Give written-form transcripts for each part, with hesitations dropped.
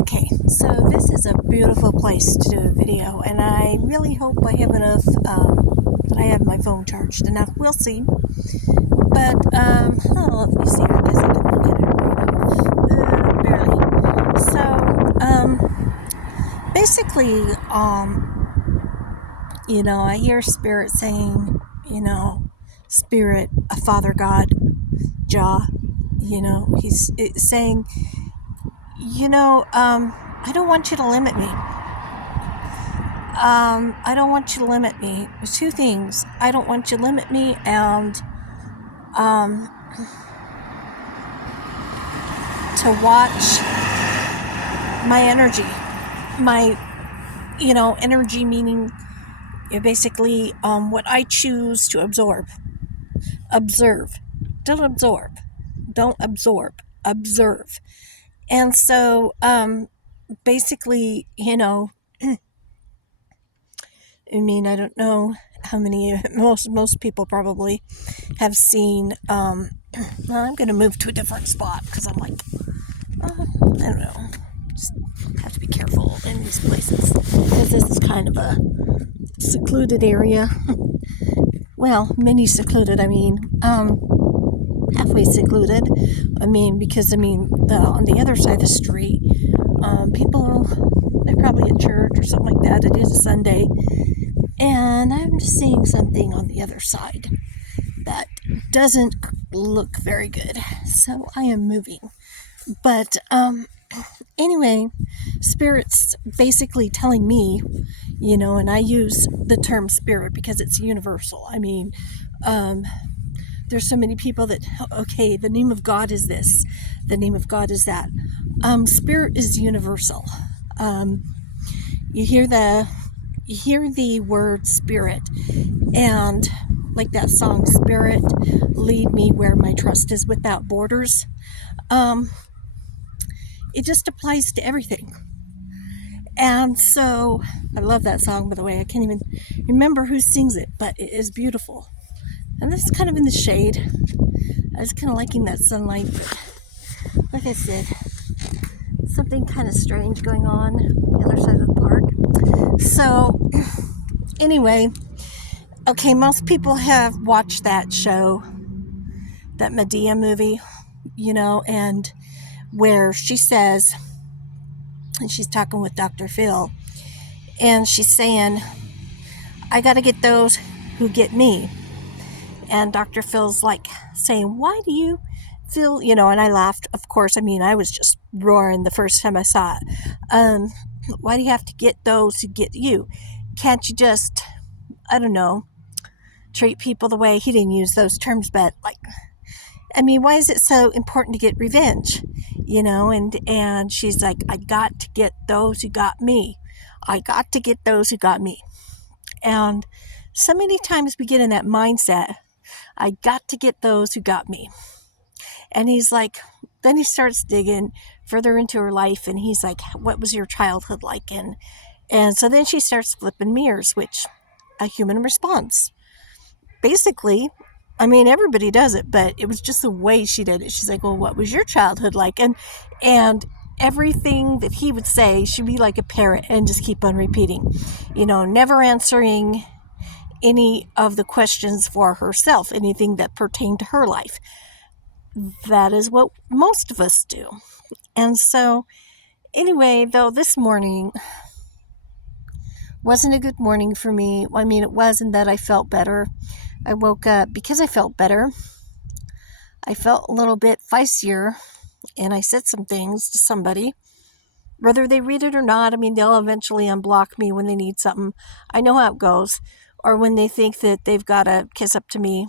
Okay, so this is a beautiful place to do a video, and I really hope I have enough, that I have my phone charged enough. We'll see. But, let me see. I guess I didn't look at it barely. So, basically, I hear Spirit saying, Spirit, a Father God, Jah, he's saying, I don't want you to limit me. I don't want you to limit me. There's two things. I don't want you to limit me, and to watch my energy. My, energy meaning basically what I choose to absorb. Observe. Don't absorb. Don't absorb. Observe. And so, basically, I don't know how many, most people probably have seen, well, I'm going to move to a different spot because I'm like, I don't know, just have to be careful in these places because this is kind of a secluded area. Well, mini secluded, halfway secluded. Because on the other side of the street, people, they're probably at church or something like that. It is a Sunday. And I'm just seeing something on the other side that doesn't look very good. So I am moving. But anyway, Spirit's basically telling me, and I use the term spirit because it's universal. There's so many people that, okay, the name of God is this, the name of God is that. Spirit is universal. You hear the word spirit, and like that song, Spirit, lead me where my trust is without borders. It just applies to everything. And so, I love that song, by the way. I can't even remember who sings it, but it is beautiful. And this is kind of in the shade. I was kind of liking that sunlight, but like I said, something kind of strange going on the other side of the park. So, anyway, okay, most people have watched that show, that Medea movie, and where she says, and she's talking with Dr. Phil, and she's saying, I got to get those who get me. And Dr. Phil's like saying, why do you feel, and I laughed, of course. I was just roaring the first time I saw it. Why do you have to get those who get you? Can't you just, I don't know, treat people the way, he didn't use those terms, but why is it so important to get revenge? And she's like, I got to get those who got me. I got to get those who got me. And so many times we get in that mindset, I got to get those who got me. And he's like, then he starts digging further into her life, and he's like, what was your childhood like? And so then she starts flipping mirrors, which a human response. Basically, everybody does it, but it was just the way she did it. She's like, well, what was your childhood like? And everything that he would say, she'd be like a parrot and just keep on repeating, never answering any of the questions for herself, anything that pertained to her life. That is what most of us do. And so, anyway, though, this morning wasn't a good morning for me. It was in that I felt better. I woke up because I felt better. I felt a little bit feistier, and I said some things to somebody. Whether they read it or not, they'll eventually unblock me when they need something. I know how it goes. Or when they think that they've got to kiss up to me,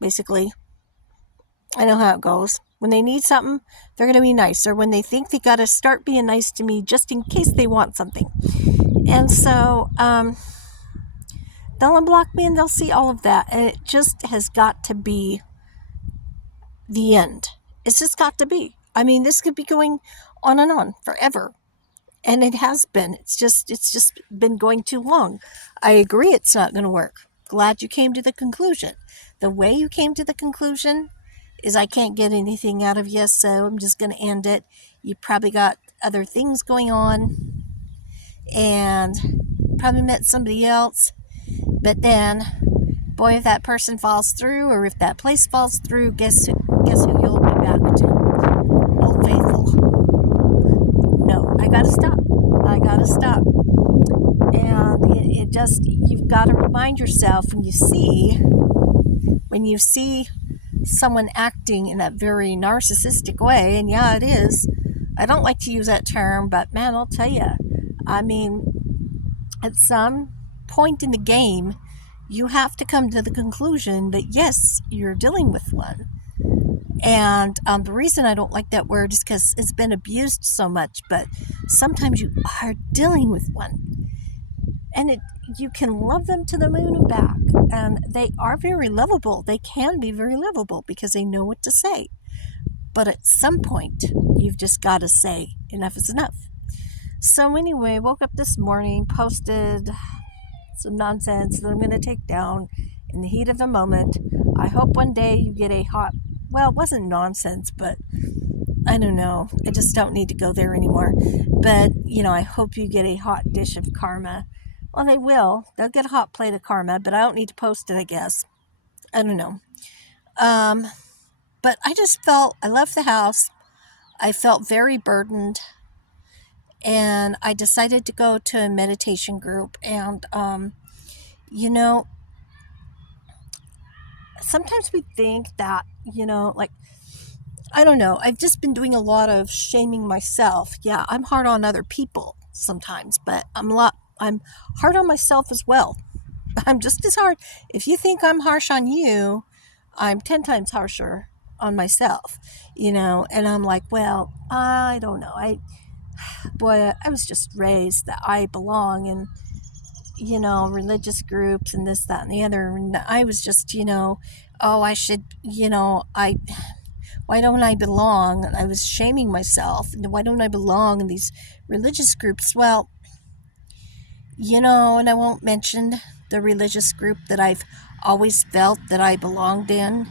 basically. I know how it goes. When they need something, they're going to be nice. Or when they think they got to start being nice to me just in case they want something. And so, they'll unblock me and they'll see all of that. And it just has got to be the end. It's just got to be. This could be going on and on forever. And it has been. It's just been going too long. I agree it's not going to work. Glad you came to the conclusion. The way you came to the conclusion is I can't get anything out of you, so I'm just going to end it. You probably got other things going on and probably met somebody else. But then, boy, if that person falls through or if that place falls through, guess who you'll be back to? Old Faithful. No, I gotta stop. And it just, you've got to remind yourself when you see someone acting in that very narcissistic way, and yeah, it is. I don't like to use that term, but man, I'll tell you. I mean, at some point in the game, you have to come to the conclusion that yes, you're dealing with one. And the reason I don't like that word is because it's been abused so much, but sometimes you are dealing with one. And you can love them to the moon and back. And they are very lovable. They can be very lovable because they know what to say. But at some point, you've just got to say, enough is enough. So anyway, woke up this morning, posted some nonsense that I'm going to take down in the heat of the moment. I hope one day you get a hot, well, it wasn't nonsense, but I don't know. I just don't need to go there anymore. But, I hope you get a hot dish of karma. Well, they will. They'll get a hot plate of karma, but I don't need to post it, I guess. I don't know. But I just I left the house. I felt very burdened. And I decided to go to a meditation group. And, sometimes we think that, I don't know. I've just been doing a lot of shaming myself. Yeah, I'm hard on other people sometimes, but I'm hard on myself as well. I'm just as hard. If you think I'm harsh on you, I'm 10 times harsher on myself, and I'm like, well, I don't know. I was just raised that I belong in, religious groups and this, that, and the other. And I was just, I should, why don't I belong? I was shaming myself. Why don't I belong in these religious groups? Well, and I won't mention the religious group that I've always felt that I belonged in,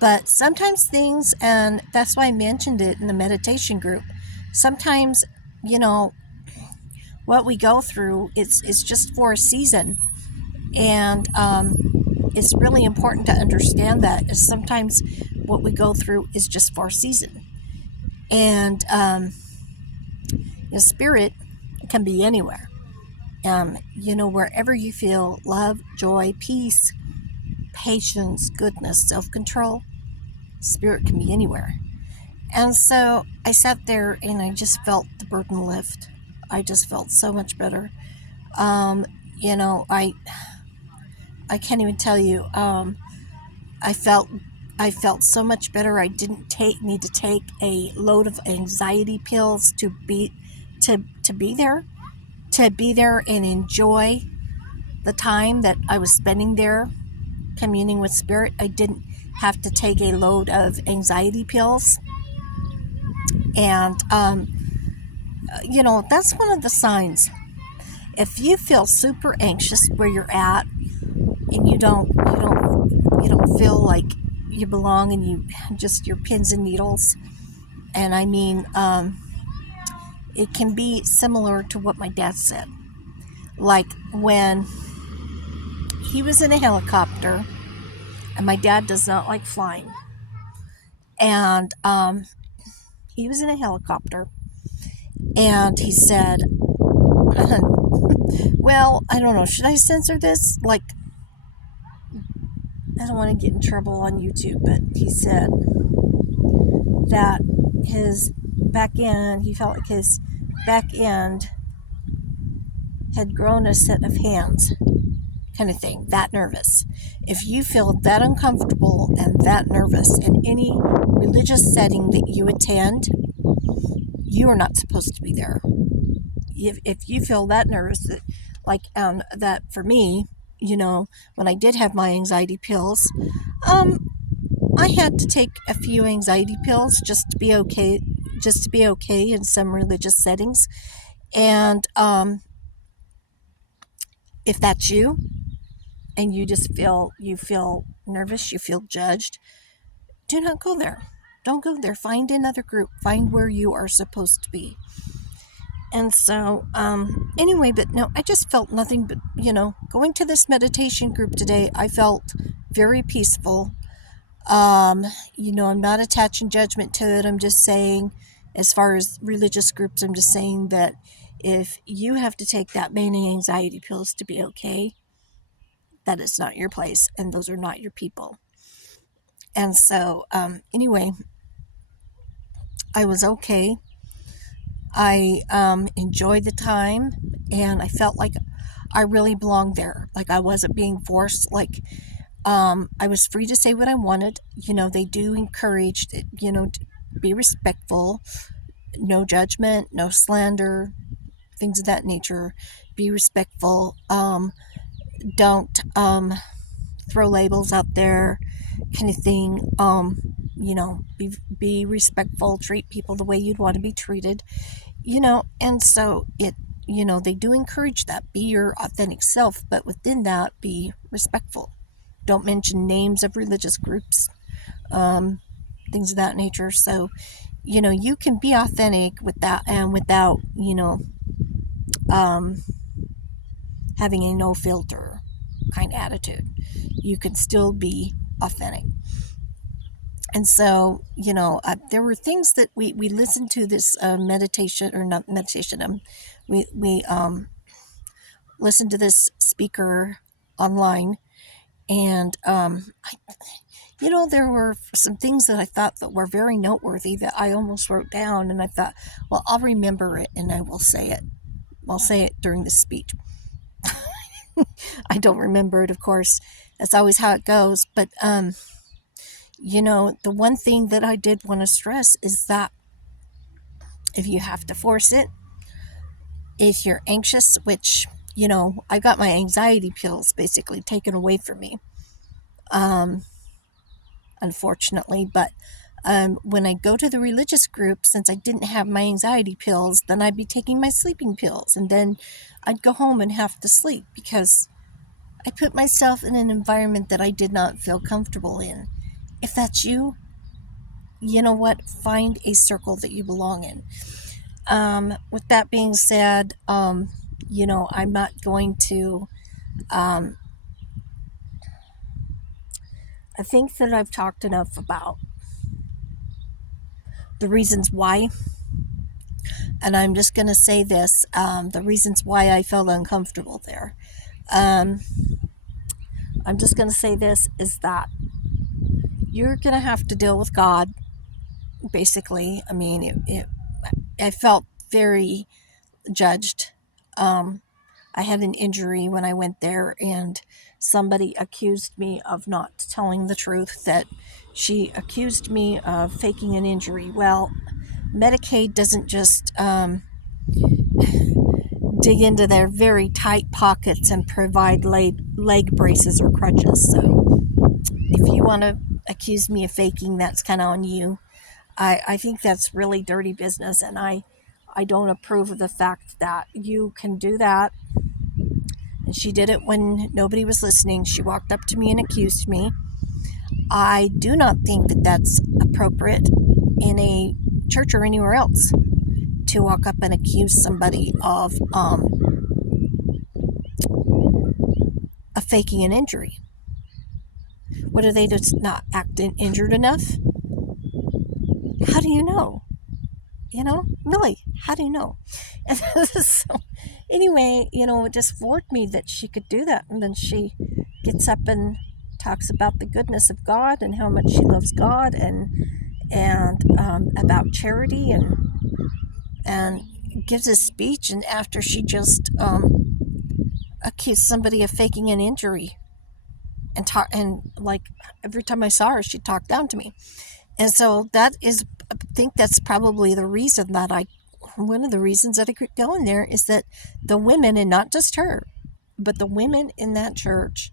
but sometimes things, and that's why I mentioned it in the meditation group, sometimes, what we go through, it's just for a season. And it's really important to understand that is sometimes what we go through is just for a season. And spirit can be anywhere. Wherever you feel love, joy, peace, patience, goodness, self-control, spirit can be anywhere. And so I sat there and I just felt the burden lift. I just felt so much better. I can't even tell you. I felt so much better. I didn't need to take a load of anxiety pills to be there and enjoy the time that I was spending there communing with spirit. I didn't have to take a load of anxiety pills. And that's one of the signs. If you feel super anxious where you're at and you don't feel like you belong, and you're pins and needles, and I mean, it can be similar to what my dad said. Like when he was in a helicopter, and my dad does not like flying, and he was in a helicopter, and he said, well, I don't know, should I censor this? Like, I don't want to get in trouble on YouTube, but he said that he felt like his back end had grown a set of hands, kind of thing, that nervous. If you feel that uncomfortable and that nervous in any religious setting that you attend, you are not supposed to be there. If you feel that nervous, that for me, when I did have my anxiety pills, I had to take a few anxiety pills just to be okay in some religious settings. And if that's you, and you feel nervous, you feel judged, do not go there. Don't go there. Find another group. Find where you are supposed to be. And so, anyway, but no, I just felt nothing but, going to this meditation group today, I felt very peaceful. I'm not attaching judgment to it. I'm just saying, as far as religious groups, I'm just saying that if you have to take that many anxiety pills to be okay, that is not your place, and those are not your people. And so, anyway, I was okay. I enjoyed the time, and I felt like I really belonged there. Like I wasn't being forced. Like I was free to say what I wanted. They do encourage, to be respectful, no judgment, no slander, things of that nature. Be respectful. Don't throw labels out there, kind of thing. Be respectful. Treat people the way you'd want to be treated. And so they do encourage that. Be your authentic self, but within that, be respectful. Don't mention names of religious groups, things of that nature. So, you can be authentic with that, and without, having a no filter kind of attitude. You can still be authentic. And so, there were things that we listened to this meditation, or not meditation. We listened to this speaker online, and there were some things that I thought that were very noteworthy that I almost wrote down, and I thought, well, I'll remember it and I will say it. I'll say it during the speech. I don't remember it, of course. That's always how it goes. But, the one thing that I did want to stress is that if you have to force it, if you're anxious, which, I got my anxiety pills basically taken away from me, unfortunately. But when I go to the religious group, since I didn't have my anxiety pills, then I'd be taking my sleeping pills, and then I'd go home and have to sleep because I put myself in an environment that I did not feel comfortable in. If that's you, you know what? Find a circle that you belong in. With that being said, I'm not going to. I think that I've talked enough about the reasons why, and I'm just going to say this: the reasons why I felt uncomfortable there. I'm just going to say this is that you're going to have to deal with God, basically. I mean, I felt very judged. I had an injury when I went there, and somebody accused me of not telling the truth, that she accused me of faking an injury. Well, Medicaid doesn't just dig into their very tight pockets and provide leg braces or crutches. So if you want to accuse me of faking, that's kind of on you. I think that's really dirty business, and I don't approve of the fact that you can do that. And she did it when nobody was listening. She walked up to me and accused me. I do not think that that's appropriate in a church or anywhere else to walk up and accuse somebody of faking an injury. What, are they just not acting injured enough? How do you know? Really, how do you know? And so, anyway, it just floored me that she could do that. And then she gets up and talks about the goodness of God and how much she loves God, and about charity, and gives a speech. And after she just accused somebody of faking an injury, and like every time I saw her, she talked down to me. And so I think that's probably the reason that one of the reasons that I could go in there is that the women, and not just her, but the women in that church,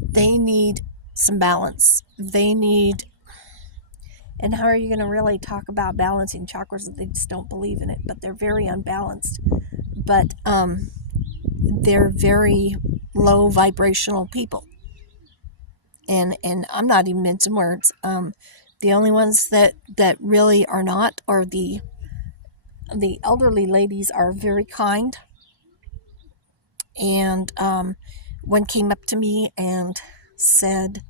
they need some balance. And how are you going to really talk about balancing chakras if they just don't believe in it? But they're very unbalanced. But they're very low vibrational people. And I'm not even mincing words. The only ones that really are not are the elderly ladies are very kind, and one came up to me and said,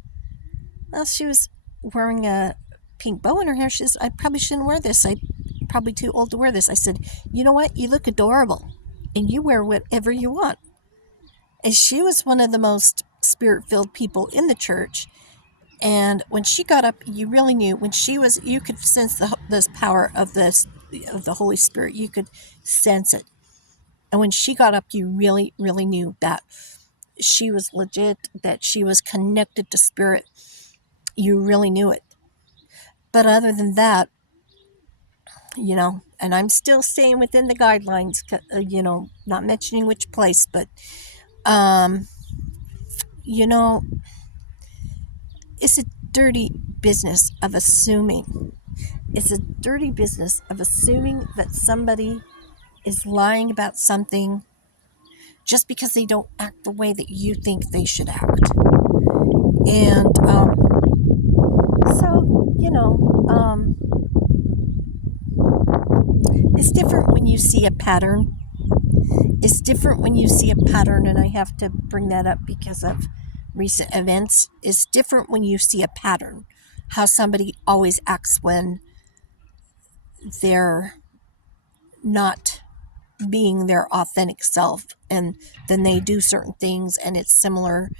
well, she was wearing a pink bow in her hair. She says, I probably shouldn't wear this. I'm probably too old to wear this. I said, you know what? You look adorable, and you wear whatever you want. And she was one of the most spirit-filled people in the church. And when she got up, you really knew when she was. You could sense this power of the Holy Spirit. You could sense it. And when she got up, you really, really knew that she was legit, that she was connected to spirit. You really knew it. But other than that, and I'm still staying within the guidelines, not mentioning which place, but, you know, it's a dirty business of assuming. It's a dirty business of assuming that somebody is lying about something just because they don't act the way that you think they should act. And so, it's different when you see a pattern. It's different when you see a pattern, and I have to bring that up because of recent events. It's different when you see a pattern, how somebody always acts when they're not being their authentic self, and then they do certain things and it's similar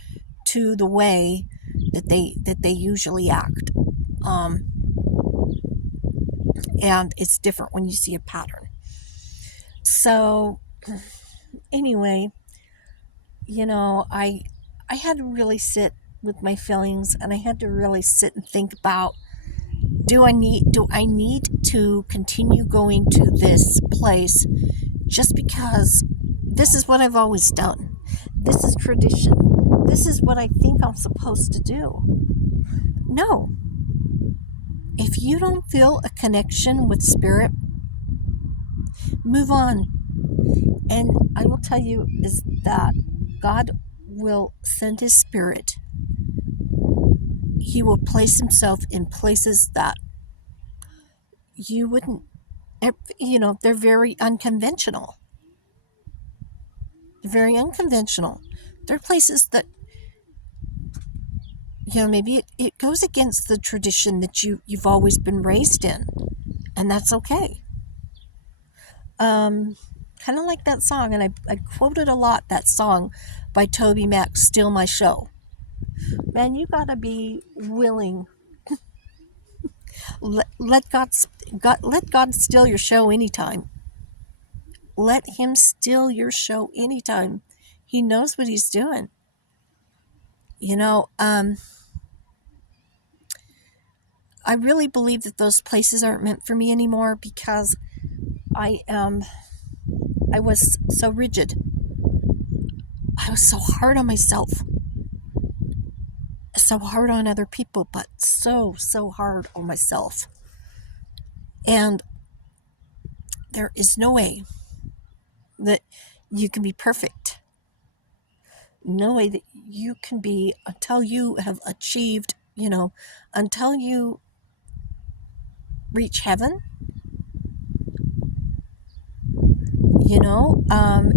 to the way that they usually act. And it's different when you see a pattern. So anyway, I had to really sit with my feelings, and I had to really sit and think about, do I need to continue going to this place just because this is what I've always done? This is tradition. This is what I think I'm supposed to do. No. If you don't feel a connection with spirit, move on. And I will tell you is that God will send his spirit. He will place himself in places that you wouldn't, they're very unconventional. They're very unconventional. They're places that, maybe it goes against the tradition that you've always been raised in, and that's okay. Kind of like that song, and I quoted a lot that song by Toby Mac, Steal My Show. Man, you gotta be willing. Let God steal your show anytime. Let him steal your show anytime. He knows what he's doing. I really believe that those places aren't meant for me anymore because I was so rigid. I was so hard on myself. So hard on other people, but so hard on myself. And there is no way that you can be perfect. No way that you can be until you have achieved, until you reach heaven,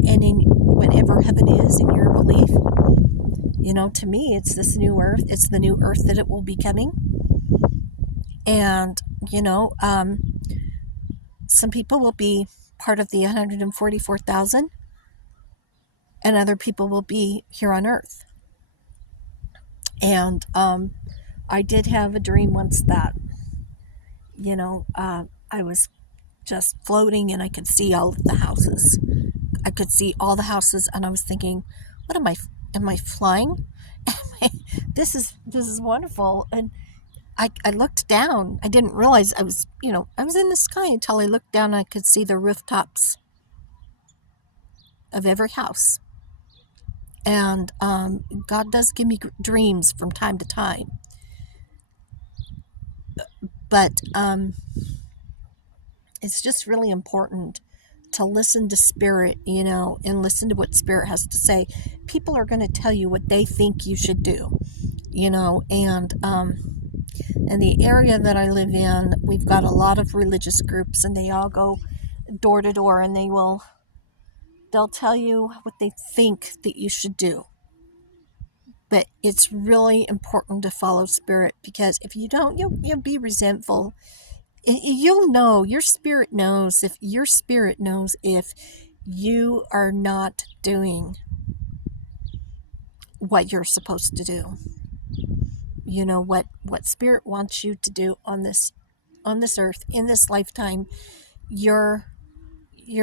and in whatever heaven is in your belief. To me, it's this new earth. It's the new earth that it will be coming. And, some people will be part of the 144,000, and other people will be here on earth. And I did have a dream once that, I was just floating and I could see all of the houses. I could see all the houses, and I was thinking, what am I flying? This is wonderful. And I looked down. I didn't realize I was in the sky until I looked down and I could see the rooftops of every house. And God does give me dreams from time to time. But it's just really important to listen to spirit, and listen to what spirit has to say. People are going to tell you what they think you should do, and In the area that I live in, we've got a lot of religious groups, and they all go door to door, and they'll tell you what they think that you should do. But it's really important to follow spirit, because if you don't, you'll be resentful. You'll know, your spirit knows if you are not doing what you're supposed to do. You know what spirit wants you to do on this earth in this lifetime. Your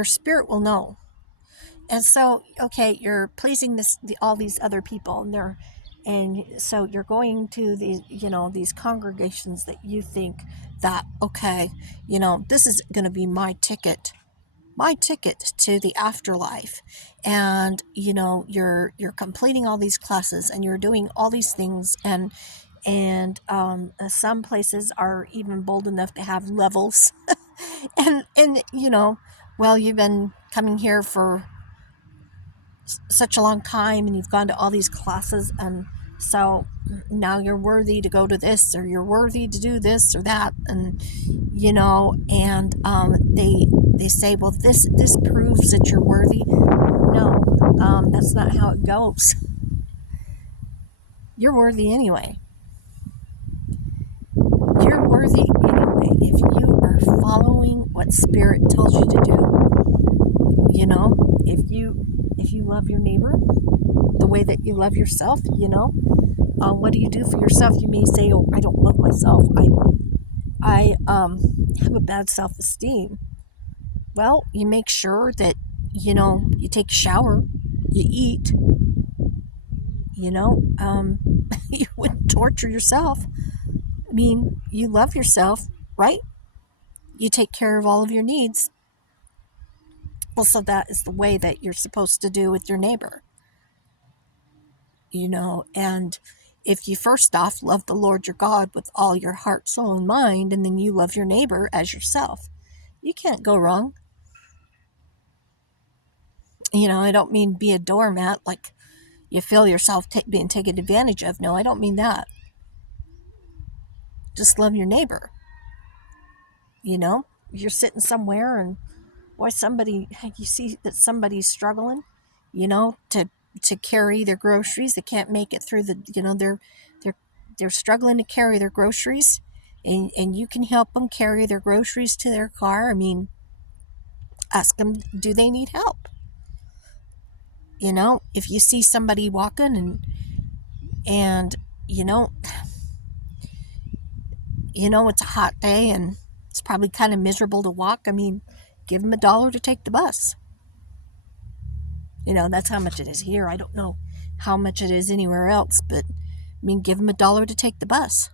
spirit will know. And so, okay, you're pleasing all these other people, and so you're going to these congregations that you think that, okay, this is going to be my ticket to the afterlife. And you're completing all these classes, and you're doing all these things, and some places are even bold enough to have levels. And well, you've been coming here for such a long time, and you've gone to all these classes, and so now you're worthy to go to this, or you're worthy to do this or that. And and they say, well, this proves that you're worthy. No, that's not how it goes. You're worthy anyway. You're worthy anyway if you are following what spirit tells you to do. If you love your neighbor the way that you love yourself, what do you do for yourself? You may say, oh, I don't love myself. I have a bad self-esteem. Well, you make sure that, you take a shower, you eat, you wouldn't torture yourself. I mean, you love yourself, right? You take care of all of your needs. Well, so that is the way that you're supposed to do with your neighbor. And if you first off love the Lord your God with all your heart, soul, and mind, and then you love your neighbor as yourself, you can't go wrong. I don't mean be a doormat, like you feel yourself being taken advantage of. No, I don't mean that. Just love your neighbor. You're sitting somewhere, and you see that somebody's struggling, to carry their groceries. They can't make it through they're struggling to carry their groceries, and you can help them carry their groceries to their car. I mean, ask them, do they need help? If you see somebody walking, and it's a hot day, and it's probably kind of miserable to walk. I mean, give them $1 to take the bus. That's how much it is here. I don't know how much it is anywhere else, but I mean, give them $1 to take the bus.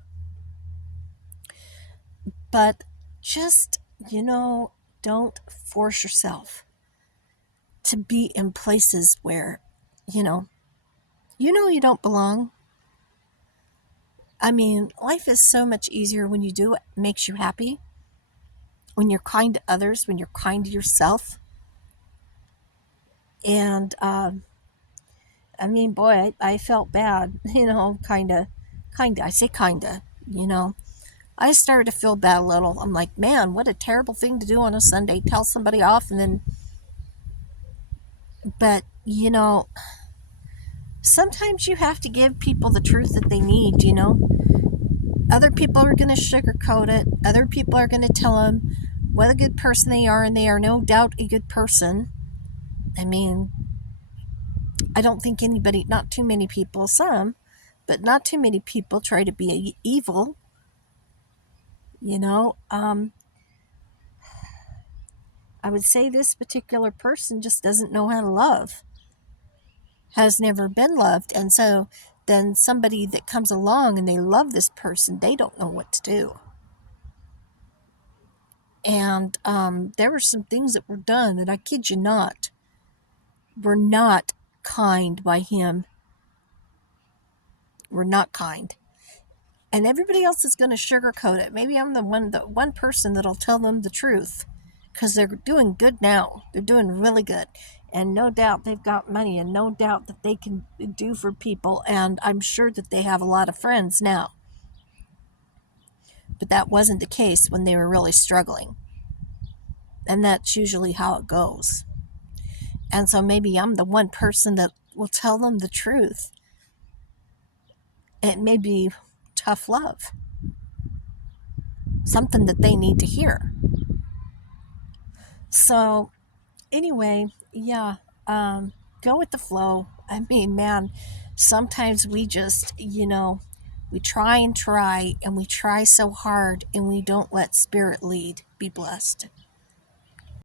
But just, don't force yourself to be in places where, you don't belong. I mean, life is so much easier when you do what makes you happy, when you're kind to others, when you're kind to yourself. And, I mean, boy, I felt bad, kinda, I say kinda, I started to feel bad a little. I'm like, man, what a terrible thing to do on a Sunday, tell somebody off, and then, but, sometimes you have to give people the truth that they need, Other people are going to sugarcoat it. Other people are going to tell them what a good person they are, and they are no doubt a good person. I mean, I don't think not too many people, some, but not too many people try to be evil. I would say this particular person just doesn't know how to love, has never been loved. And so then somebody that comes along and they love this person, they don't know what to do. And there were some things that were done that, I kid you not, were not kind by him. Were not kind. And everybody else is going to sugarcoat it. Maybe I'm the one person that'll tell them the truth, because they're doing good now. They're doing really good. And no doubt they've got money, and no doubt that they can do for people. And I'm sure that they have a lot of friends now. but that wasn't the case when they were really struggling. And that's usually how it goes. And so maybe I'm the one person that will tell them the truth. It may be tough love, something that they need to hear. So, anyway, yeah, go with the flow. I mean, man, sometimes we just, we try and we try so hard and we don't let spirit lead. Be blessed.